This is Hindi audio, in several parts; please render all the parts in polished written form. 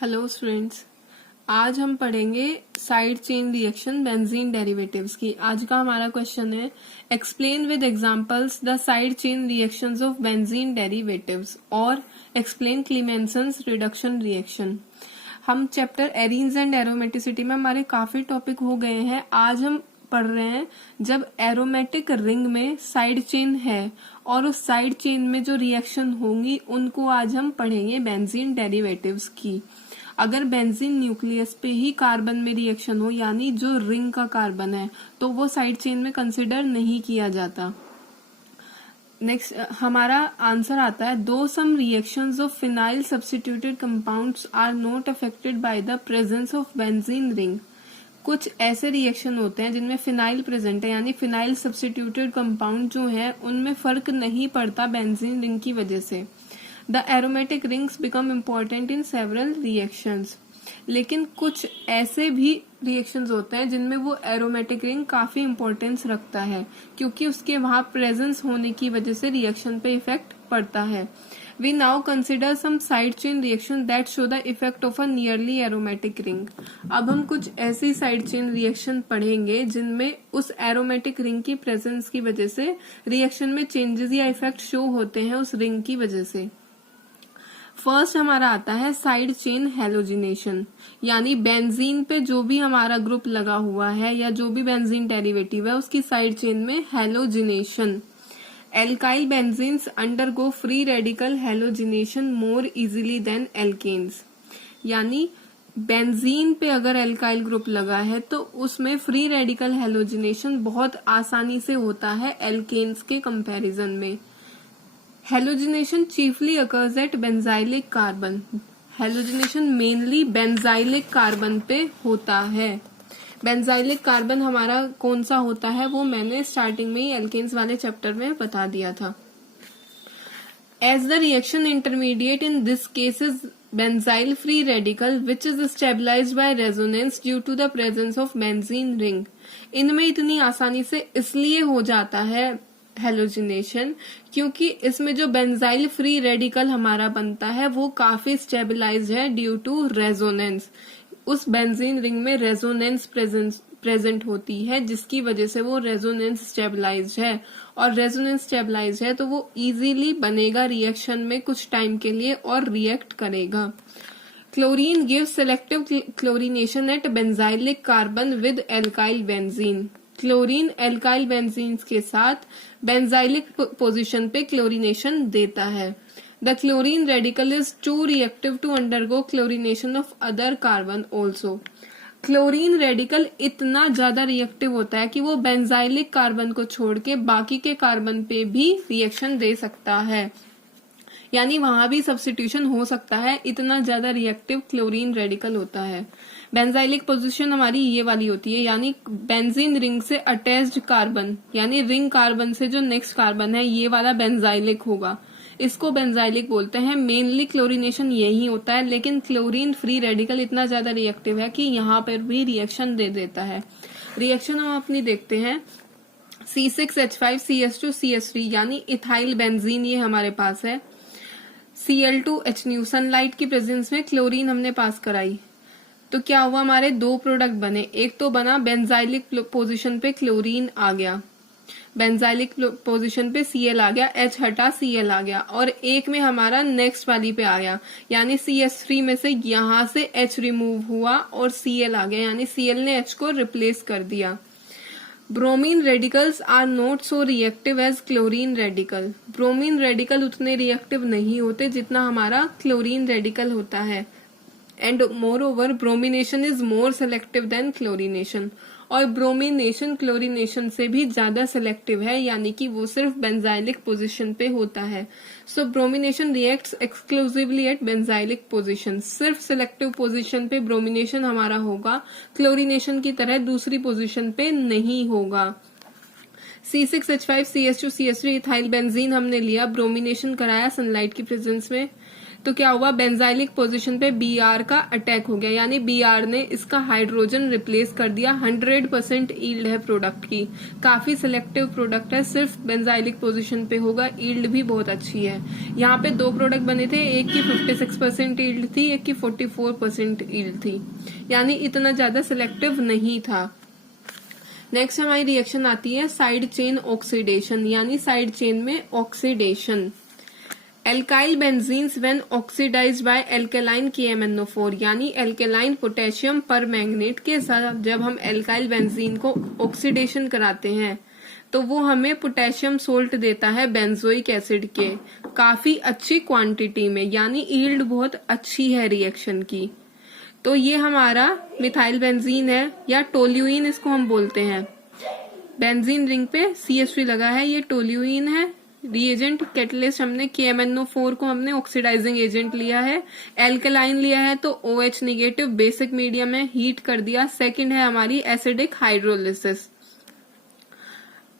हेलो स्टूडेंट्स, आज हम पढ़ेंगे side chain reaction benzene derivatives की। आज का हमारा क्वेश्चन है explain with examples the side chain reactions of benzene derivatives और एक्सप्लेन क्लीमेंसन्स रिडक्शन रिएक्शन। हम चैप्टर एरीन्स एंड एरोमेटिसिटी में हमारे काफी टॉपिक हो गए हैं। आज हम पढ़ रहे हैं जब एरोमेटिक रिंग में साइड चेन है और उस साइड चेन में जो रिएक्शन होंगी उनको आज हम पढ़ेंगे बेंजीन डेरिवेटिव्स की। अगर बेंजीन न्यूक्लियस पे ही कार्बन में रिएक्शन हो यानी जो रिंग का कार्बन है तो वो साइड चेन में कंसिडर नहीं किया जाता। नेक्स्ट हमारा आंसर आता है दो some reactions of phenyl substituted compounds are not affected by the presence of benzene ring. कुछ ऐसे रिएक्शन होते हैं जिनमें फिनाइल प्रेजेंट है यानी फिनाइल सब्स्टिट्यूटेड कंपाउंड जो है उनमें फर्क नहीं पड़ता बेंजीन रिंग की वजह से। The aromatic rings become important in several reactions. लेकिन कुछ ऐसे भी रिएक्शंस होते हैं जिनमें वो एरोमेटिक रिंग काफी इम्पोर्टेंस रखता है क्योंकि उसके वहां प्रेजेंस होने की वजह से रिएक्शन पे इफेक्ट पड़ता है। We now consider some side chain reaction that show the effect of a nearly aromatic ring. अब हम कुछ ऐसी साइड चेन रिएक्शन पढ़ेंगे जिनमें उस एरोमेटिक रिंग की प्रेजेंस की वजह से रिएक्शन में चेंजेस या इफेक्ट शो होते हैं उस रिंग की वजह से। फर्स्ट हमारा आता है साइड चेन हेलोजिनेशन, यानी बेंजीन पे जो भी हमारा ग्रुप लगा हुआ है या जो भी बेंजीन डेरिवेटिव है उसकी साइड चेन में halogenation. Alkyl benzenes undergo free radical halogenation more easily than alkanes। यानी बेंजीन पे अगर एल्काइल ग्रुप लगा है तो उसमें फ्री रेडिकल हेलोजिनेशन बहुत आसानी से होता है एल्केन्स के कंपैरिजन में। Halogenation chiefly occurs at benzylic carbon. Halogenation mainly benzylic carbon पे होता है। बेंजाइलिक कार्बन हमारा कौन सा होता है वो मैंने स्टार्टिंग में ही एल्केन्स वाले चैप्टर में बता दिया था। As the reaction intermediate in this case is benzyl free radical which is stabilised by resonance due to the presence of benzene ring. इनमें इतनी आसानी से इसलिए हो जाता है हेलोजिनेशन क्योंकि इसमें जो बेंजाइल फ्री रेडिकल हमारा बनता है वो काफी स्टेबलाइज्ड है ड्यू टू रेजोनेंस। उस बेंजीन रिंग में रेजोनेंस प्रेजेंट होती है जिसकी वजह से वो रेजोनेंस स्टेबलाइज्ड है और रेजोनेंस स्टेबलाइज्ड है तो वो इजीली बनेगा रिएक्शन में कुछ टाइम के लिए और रिएक्ट करेगा। Chlorine gives selective chlorination at benzylic carbon with alkyl benzene. Chlorine alkyl benzene के साथ बेंजाइलिक पोजीशन पे क्लोरीनेशन देता है। The chlorine radical is too reactive to undergo chlorination of other carbon also। Chlorine radical इतना ज्यादा रिएक्टिव होता है कि वो बेंजाइलिक कार्बन को छोड़ के बाकी के कार्बन पे भी रिएक्शन दे सकता है, यानी वहां भी सब्स्टिट्यूशन हो सकता है, इतना ज्यादा रिएक्टिव क्लोरीन रेडिकल होता है। बेंजाइलिक पोजीशन हमारी ये वाली होती है, यानी बेंजीन रिंग से अटैच्ड कार्बन यानी रिंग कार्बन से जो नेक्स्ट कार्बन है ये वाला बेंजाइलिक होगा, इसको बेंजाइलिक बोलते हैं। मेनली क्लोरीनेशन यही होता है लेकिन क्लोरीन फ्री रेडिकल इतना ज्यादा रिएक्टिव है कि यहाँ पर भी रिएक्शन दे देता है। रिएक्शन हम अपनी देखते हैं C6H5CH2CH3 यानी इथाइल बेंजीन ये हमारे पास है। Cl2H सनलाइट की प्रेजेंस में क्लोरीन हमने पास कराई तो क्या हुआ, हमारे दो प्रोडक्ट बने। एक तो बना बेंजाइलिक पोजीशन पे क्लोरीन आ गया, बेंजाइलिक पोजीशन पे Cl आ गया, H हटा Cl आ गया, और एक में हमारा नेक्स्ट वाली पे आ गया यानी CH3 में से यहां से H रिमूव हुआ और Cl आ गया यानी Cl ने H को रिप्लेस कर दिया। Bromine radicals are not so reactive as chlorine radical. Bromine radical उतने रिएक्टिव नहीं होते जितना हमारा क्लोरीन रेडिकल होता है। And moreover bromination is more selective than chlorination, और ब्रोमिनेशन क्लोरीनेशन से भी ज्यादा सेलेक्टिव है यानी कि वो सिर्फ बेंजाइलिक पोजीशन पे होता है। So bromination reacts exclusively at benzylic position. सिर्फ सेलेक्टिव पोजीशन पे ब्रोमिनेशन हमारा होगा, क्लोरीनेशन की तरह दूसरी पोजीशन पे नहीं होगा। C6H5CH2CH3 इथाइल बेंजीन हमने लिया, ब्रोमिनेशन कराया सनलाइट की प्रेजेंस में, तो क्या हुआ, बेंजाइलिक पोजीशन पे Br का अटैक हो गया, यानी Br ने इसका हाइड्रोजन रिप्लेस कर दिया। 100% ईल्ड है प्रोडक्ट की, काफी सिलेक्टिव प्रोडक्ट है, सिर्फ बेंजाइलिक पोजीशन पे होगा, ईल्ड भी बहुत अच्छी है। यहाँ पे 2 प्रोडक्ट बने थे, एक की 56% ईल्ड थी, एक की 44% ईल्ड थी, यानी इतना ज्यादा सिलेक्टिव नहीं था। नेक्स्ट हमारी रिएक्शन आती है साइड चेन ऑक्सीडेशन, यानी साइड चेन में oxidation. Alkyl benzenes when oxidised by alkaline KMnO4, यानी एल्केलाइन पोटेशियम पर मैंगनेट के साथ जब हम एल्काइल बेंजीन को ऑक्सीडेशन कराते हैं तो वो हमें पोटेशियम सोल्ट देता है बेंजोइक एसिड के, काफी अच्छी क्वांटिटी में, यानी ईल्ड बहुत अच्छी है रिएक्शन की। तो ये हमारा मिथाइल बेंजीन है, या टोल्यूइन इसको हम बोलते हैं। बेंजीन रिंग पे CH3 लगा है, ये टोल्यूइन है। रिएजेंट कैटलिस्ट हमने KMnO4 को हमने ऑक्सीडाइजिंग एजेंट लिया है, एल्कलाइन लिया है तो OH निगेटिव बेसिक मीडियम में हीट कर दिया। सेकंड है हमारी एसिडिक हाइड्रोलिसिस।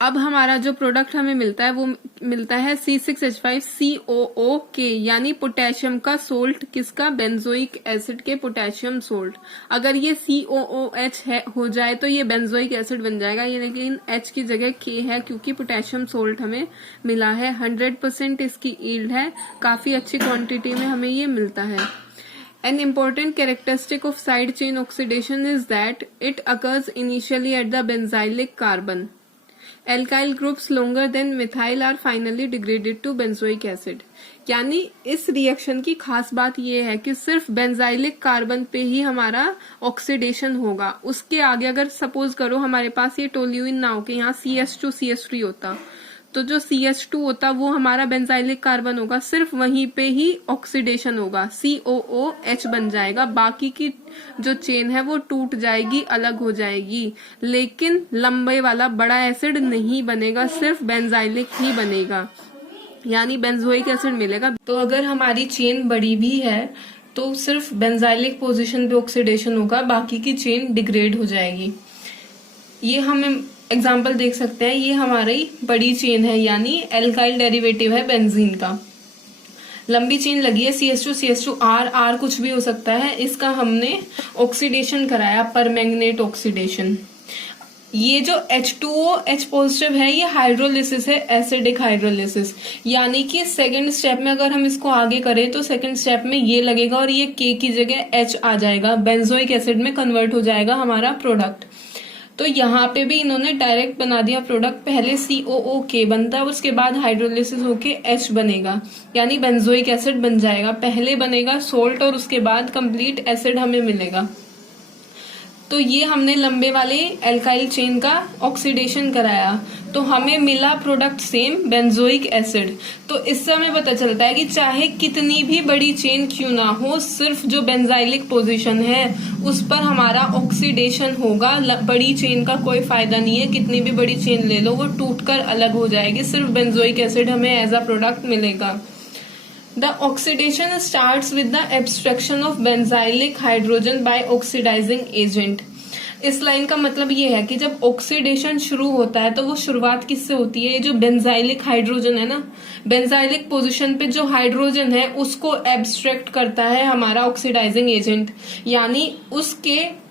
अब हमारा जो प्रोडक्ट हमें मिलता है वो मिलता है C6H5COOK, यानी पोटेशियम का सोल्ट, किसका, बेंजोइक एसिड के पोटेशियम सोल्ट। अगर ये COOH हो जाए तो ये बेंजोइक एसिड बन जाएगा, ये लेकिन H की जगह K है क्योंकि पोटेशियम सोल्ट हमें मिला है। 100% इसकी ईल्ड है, काफी अच्छी क्वांटिटी में हमें ये मिलता है। An important characteristic of side chain oxidation is that it occurs initially at the benzylic carbon. Alkyl groups longer than methyl are finally degraded to benzoic acid. यानी इस रिएक्शन की खास बात ये है कि सिर्फ बेंजाइलिक कार्बन पे ही हमारा ऑक्सीडेशन होगा। उसके आगे अगर सपोज करो हमारे पास ये टोल्यूइन ना हो के यहाँ CH2 CH3 होता, तो जो CH2 होता वो हमारा बेंजाइलिक कार्बन होगा, सिर्फ वहीं पे ही ऑक्सीडेशन होगा, COOH बन जाएगा, बाकी की जो चेन है वो टूट जाएगी, अलग हो जाएगी, लेकिन लंबे वाला बड़ा एसिड नहीं बनेगा, सिर्फ बेंजाइलिक ही बनेगा, यानी बेंजोइक एसिड मिलेगा। तो अगर हमारी चेन बड़ी भी है तो सिर्फ बेंजाइलिक पोजीशन पे ऑक्सीडेशन होगा, बाकी की चेन डिग्रेड हो जाएगी। ये हम एग्जाम्पल देख सकते हैं, ये हमारी बड़ी चेन है, यानी एल्काइल डेरिवेटिव है बेंजीन का। लंबी चेन लगी है CH2 कुछ भी हो सकता है, इसका हमने ऑक्सीडेशन कराया, परमैंगनेट ऑक्सीडेशन। ये जो H2O H पॉजिटिव है ये हाइड्रोलिसिस है, एसिडिक हाइड्रोलिसिस, यानी कि सेकंड स्टेप में अगर हम इसको आगे करें तो सेकंड स्टेप में ये लगेगा और ये K की जगह H आ जाएगा, बेंजोइक एसिड में कन्वर्ट हो जाएगा हमारा प्रोडक्ट। तो यहाँ पे भी इन्होंने डायरेक्ट बना दिया प्रोडक्ट, पहले COOK बनता है उसके बाद हाइड्रोलिसिस होके H बनेगा, यानी बेंजोइक एसिड बन जाएगा। पहले बनेगा सोल्ट और उसके बाद कंप्लीट एसिड हमें मिलेगा। तो ये हमने लंबे वाले एल्काइल चेन का ऑक्सीडेशन कराया तो हमें मिला प्रोडक्ट सेम, बेंजोइक एसिड। तो इससे हमें पता चलता है कि चाहे कितनी भी बड़ी चेन क्यों ना हो, सिर्फ जो बेंजाइलिक पोजीशन है उस पर हमारा ऑक्सीडेशन होगा। बड़ी चेन का कोई फायदा नहीं है, कितनी भी बड़ी चेन ले लो वो टूटकर अलग हो जाएगी, सिर्फ बेंजोइक एसिड हमें एज अ प्रोडक्ट मिलेगा। The oxidation starts with the abstraction of benzylic hydrogen by oxidizing agent. इस लाइन का मतलब ये है कि जब ऑक्सीडेशन शुरू होता है तो वो शुरुआत किससे होती है, ये जो बेंजाइलिक हाइड्रोजन है ना, बेंजाइलिक पोजीशन पे जो हाइड्रोजन है उसको एब्स्ट्रैक्ट करता है हमारा ऑक्सीडाइजिंग एजेंट, यानी उसके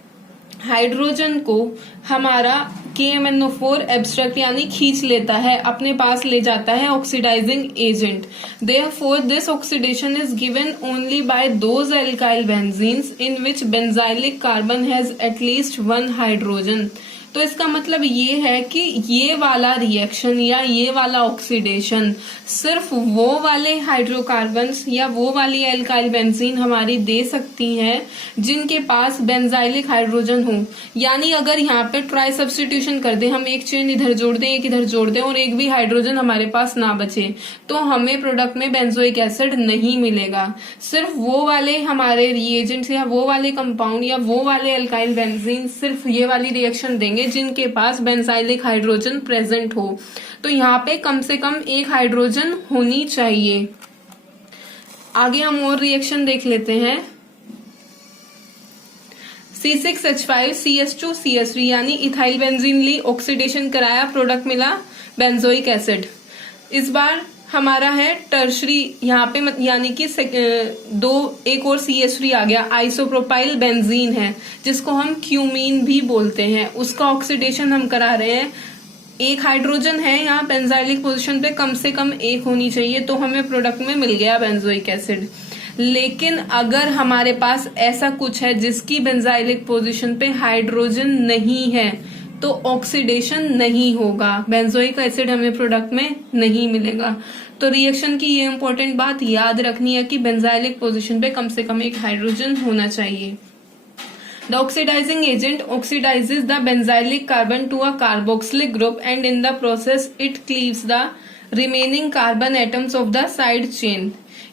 हाइड्रोजन को हमारा KMnO4 एब्स्ट्रैक्ट यानी खींच लेता है, अपने पास ले जाता है oxidising agent. Therefore, this oxidation is given only by those alkyl benzenes in which benzylic carbon has at least one hydrogen. तो इसका मतलब ये है कि ये वाला रिएक्शन या ये वाला ऑक्सीडेशन सिर्फ वो वाले हाइड्रोकार्बन्स या वो वाली एल्काइल बेंजीन हमारी दे सकती हैं जिनके पास बेंजाइलिक हाइड्रोजन हो। यानी अगर यहाँ पे ट्राई सब्स्टिट्यूशन कर दें, हम एक चेन इधर जोड़ दें एक इधर जोड़ दें और एक भी हाइड्रोजन हमारे पास ना बचे, तो हमें प्रोडक्ट में बेंजोइक एसिड नहीं मिलेगा। सिर्फ वो वाले हमारे रिएजेंट्स या वो वाले कंपाउंड या वो वाले एल्काइल बेंजीन सिर्फ ये वाली रिएक्शन देंगे जिनके पास बेंजाइलिक हाइड्रोजन प्रेजेंट हो। तो यहाँ पे कम से कम एक हाइड्रोजन होनी चाहिए। आगे हम और रिएक्शन देख लेते हैं। C6H5CH2CH3 यानी इथाइल बेंजीन ली, ऑक्सीडेशन कराया, प्रोडक्ट मिला बेंजोइक एसिड। इस बार हमारा है टर्शरी, यहाँ पे यानी कि एक और CH3 आ गया, आइसोप्रोपाइल बेंजीन है जिसको हम क्यूमीन भी बोलते हैं, उसका ऑक्सीडेशन हम करा रहे हैं। एक हाइड्रोजन है यहाँ बेंजाइलिक पोजीशन पे, कम से कम एक होनी चाहिए, तो हमें प्रोडक्ट में मिल गया बेंजोइक एसिड। लेकिन अगर हमारे पास ऐसा कुछ है जिसकी बेंजाइलिक पोजीशन पे हाइड्रोजन नहीं है तो ऑक्सीडेशन नहीं होगा, बेंजोइक एसिड हमें प्रोडक्ट में नहीं मिलेगा। तो रिएक्शन की ये इंपॉर्टेंट बात याद रखनी है कि बेंजाइलिक पोजीशन पे कम से कम एक हाइड्रोजन होना चाहिए। The oxidizing agent oxidizes the benzylic carbon to a carboxylic group and in the process it cleaves the remaining carbon atoms of the side chain।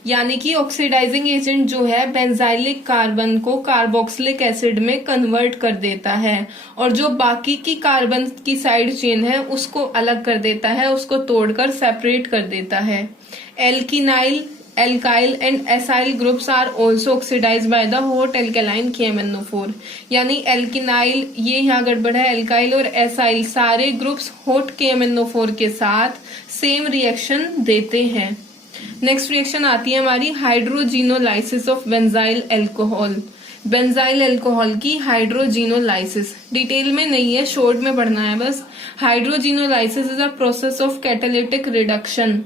यानी कि ऑक्सीडाइजिंग एजेंट जो है बेंजाइलिक कार्बन को कार्बोक्सिलिक एसिड में कन्वर्ट कर देता है और जो बाकी की कार्बन की साइड चेन है उसको अलग कर देता है, उसको तोड़कर सेपरेट कर देता है। Alkenyl, alkyl and acyl groups are also oxidised by the hot alkaline KMnO4। यानी एल्किनाइल, ये यहाँ गड़बड़ है, एल्काइल और एसाइल सारे ग्रुप्स हॉट KMnO4 के साथ सेम रिएक्शन देते हैं। नेक्स्ट रिएक्शन आती है हमारी hydrogenolysis of benzyl alcohol. Benzyl alcohol की हाइड्रोजिनोलाइसिस डिटेल में नहीं है, शॉर्ट में पढ़ना है बस। Hydrogenolysis is a process of catalytic reduction.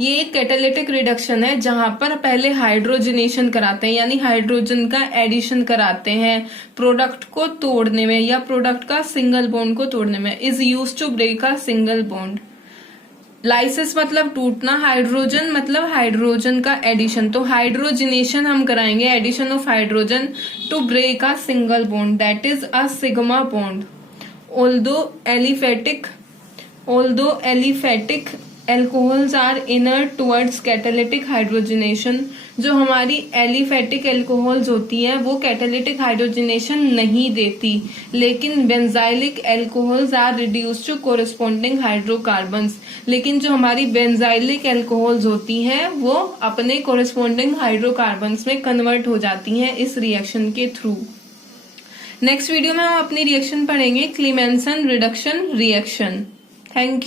ये एक कैटालिटिक रिडक्शन है जहां पर पहले हाइड्रोजनेशन कराते हैं, यानी हाइड्रोजन का एडिशन कराते हैं प्रोडक्ट को तोड़ने में या प्रोडक्ट का सिंगल बॉन्ड को तोड़ने में। Is used to break a single bond. Lysis मतलब टूटना, हाइड्रोजन मतलब हाइड्रोजन का एडिशन, तो हाइड्रोजनेशन हम कराएंगे, addition of hydrogen to break a single bond, that is a sigma bond. although aliphatic alcohols are inert towards catalytic hydrogenation। जो हमारी एलिफेटिक एल्कोहल्स होती हैं वो कैटालिटिक हाइड्रोजनेशन नहीं देती, लेकिन benzylic alcohols are reduce to corresponding hydrocarbons. लेकिन जो हमारी बेंजाइलिक एल्कोहल्स होती हैं वो अपने कोरिस्पोंडिंग हाइड्रोकार्बन्स में कन्वर्ट हो जाती हैं इस रिएक्शन के थ्रू। नेक्स्ट वीडियो में हम अपनी रिएक्शन पढ़ेंगे क्लीमेंसन रिडक्शन रिएक्शन। Thank you.